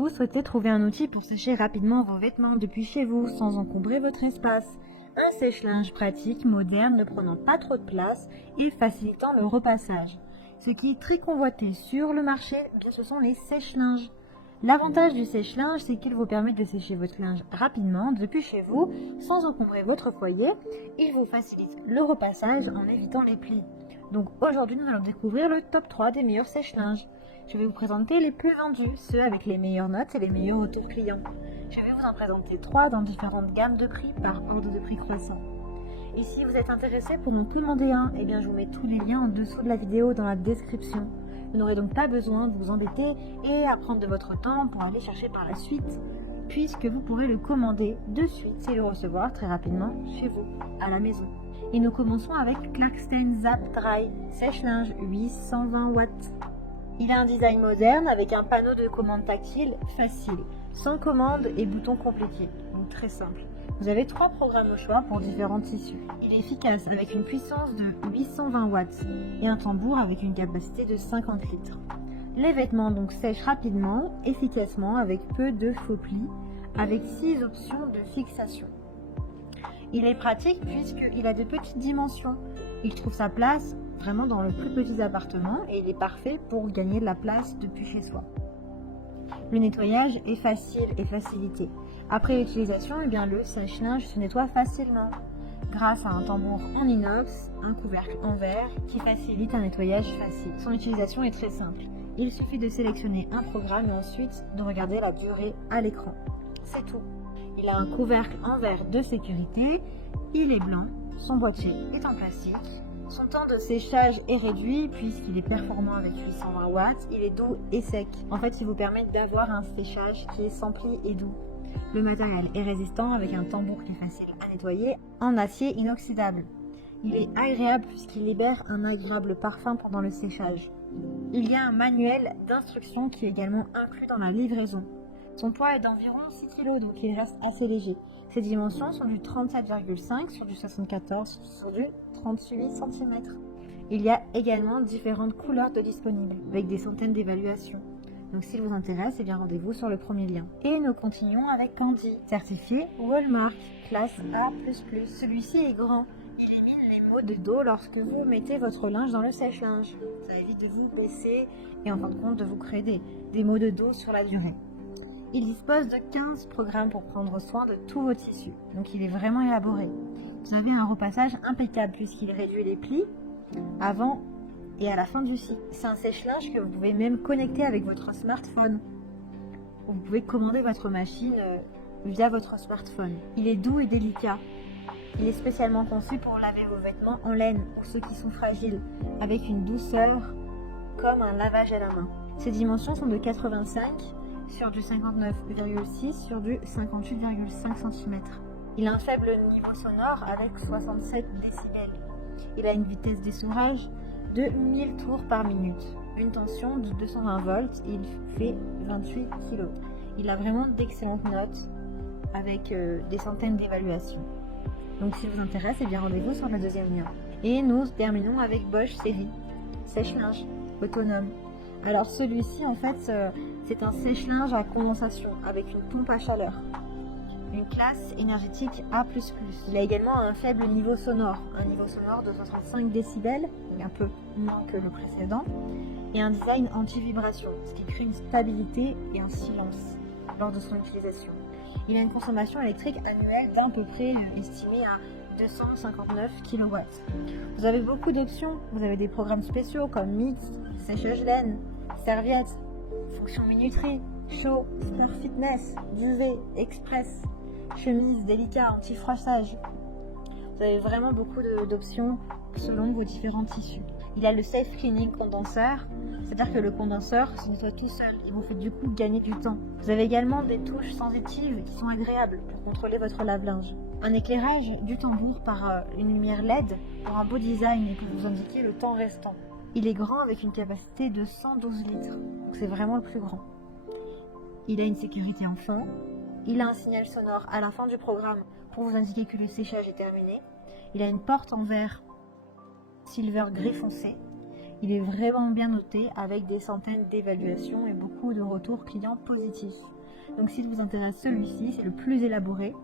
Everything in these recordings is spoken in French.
Vous souhaitez trouver un outil pour sécher rapidement vos vêtements depuis chez vous sans encombrer votre espace. Un sèche-linge pratique, moderne, ne prenant pas trop de place et facilitant le repassage. Ce qui est très convoité sur le marché, bien ce sont les sèche-linges. L'avantage du sèche-linge, c'est qu'il vous permet de sécher votre linge rapidement depuis chez vous sans encombrer votre foyer. Il vous facilite le repassage en évitant les plis. Donc aujourd'hui, nous allons découvrir le top 3 des meilleurs sèche-linges. Je vais vous présenter les plus vendus, ceux avec les meilleures notes et les meilleurs retours clients. Je vais vous en présenter 3 dans différentes gammes de prix par ordre de prix croissant. Et si vous êtes intéressé pour nous commander un, eh bien je vous mets tous les liens en dessous de la vidéo dans la description. Vous n'aurez donc pas besoin de vous embêter et à prendre de votre temps pour aller chercher par la suite, puisque vous pourrez le commander de suite et le recevoir très rapidement chez vous, à la maison. Et nous commençons avec Clarksten Zap Dry sèche-linge 820 watts. Il a un design moderne avec un panneau de commande tactile facile, sans commande et boutons compliqués, donc très simple. Vous avez 3 programmes au choix pour différents tissus. Il est efficace avec une puissance de 820 watts et un tambour avec une capacité de 50 litres. Les vêtements donc sèchent rapidement, efficacement avec peu de faux plis, avec 6 options de fixation. Il est pratique puisqu'il a de petites dimensions. Il trouve sa place vraiment dans le plus petit appartement et il est parfait pour gagner de la place depuis chez soi. Le nettoyage est facile et facilité. Après l'utilisation, eh bien, le sèche-linge se nettoie facilement grâce à un tambour en inox, un couvercle en verre qui facilite un nettoyage facile. Son utilisation est très simple. Il suffit de sélectionner un programme et ensuite de regarder la durée à l'écran. C'est tout. Il a un couvercle en verre de sécurité, il est blanc, son boîtier est en plastique. Son temps de séchage est réduit puisqu'il est performant avec 820 watts, il est doux et sec. En fait, il vous permet d'avoir un séchage qui est sans plis et doux. Le matériel est résistant avec un tambour qui est facile à nettoyer en acier inoxydable. Il est agréable puisqu'il libère un agréable parfum pendant le séchage. Il y a un manuel d'instruction qui est également inclus dans la livraison. Son poids est d'environ 6 kg, donc il reste assez léger. Ses dimensions sont du 37,5 sur du 74 sur du 38 cm. Il y a également différentes couleurs de disponibles, avec des centaines d'évaluations. Donc s'il vous intéresse, eh bien rendez-vous sur le premier lien. Et nous continuons avec Candy, certifié Walmart, classe A++. Celui-ci est grand. Il élimine les maux de dos lorsque vous mettez votre linge dans le sèche-linge. Ça évite de vous baisser et en fin de compte de vous créer des maux de dos sur la durée. Il dispose de 15 programmes pour prendre soin de tous vos tissus, donc il est vraiment élaboré. Vous avez un repassage impeccable puisqu'il réduit les plis avant et à la fin du cycle. C'est un sèche-linge que vous pouvez même connecter avec votre smartphone. Vous pouvez commander votre machine via votre smartphone. Il est doux et délicat. Il est spécialement conçu pour laver vos vêtements en laine ou ceux qui sont fragiles, avec une douceur comme un lavage à la main. Ses dimensions sont de 85 sur du 59,6 sur du 58,5 cm. Il a un faible niveau sonore avec 67 décibels. Il a une vitesse d'essorage de 1000 tours par minute, une tension de 220 volts et il fait 28 kg. Il a vraiment d'excellentes notes avec des centaines d'évaluations. Donc si vous intéresse, eh bien rendez-vous sur le deuxième lien. Et nous terminons avec Bosch Série, sèche-linge autonome. Alors celui-ci en fait c'est un sèche-linge à condensation avec une pompe à chaleur. Une classe énergétique A++. Il a également un faible niveau sonore, un niveau sonore de 65 décibels, donc un peu moins que le précédent, et un design anti-vibration, ce qui crée une stabilité et un silence lors de son utilisation. Il a une consommation électrique annuelle d'à peu près estimée à 259 kW. Vous avez beaucoup d'options, vous avez des programmes spéciaux comme mix, séchage laine, serviette, fonction minuterie, chaud, spare fitness, duvet, express, chemise délicat, anti-froissage. Vous avez vraiment beaucoup d'options selon vos différents tissus. Il a le Safe Cleaning condenseur, c'est-à-dire que le condenseur se nettoie tout seul et vous fait du coup gagner du temps. Vous avez également des touches sensitives qui sont agréables pour contrôler votre lave-linge. Un éclairage du tambour par une lumière LED pour un beau design et pour vous indiquer le temps restant. Il est grand avec une capacité de 112 litres, donc c'est vraiment le plus grand. Il a une sécurité enfant. Il a un signal sonore à la fin du programme pour vous indiquer que le séchage est terminé. Il a une porte en verre silver gris foncé. Il est vraiment bien noté avec des centaines d'évaluations et beaucoup de retours clients positifs. Donc s'il vous intéresse celui-ci, c'est le plus élaboré,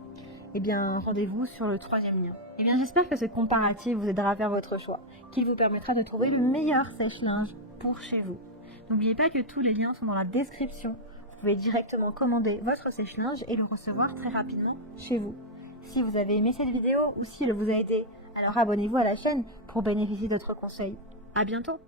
eh bien rendez-vous sur le 3e lien. Eh bien j'espère que ce comparatif vous aidera à faire votre choix, qu'il vous permettra de trouver le meilleur sèche-linge pour chez vous. N'oubliez pas que tous les liens sont dans la description. Vous pouvez directement commander votre sèche-linge et le recevoir très rapidement chez vous. Si vous avez aimé cette vidéo ou si elle vous a aidé, alors abonnez-vous à la chaîne pour bénéficier d'autres conseils. À bientôt!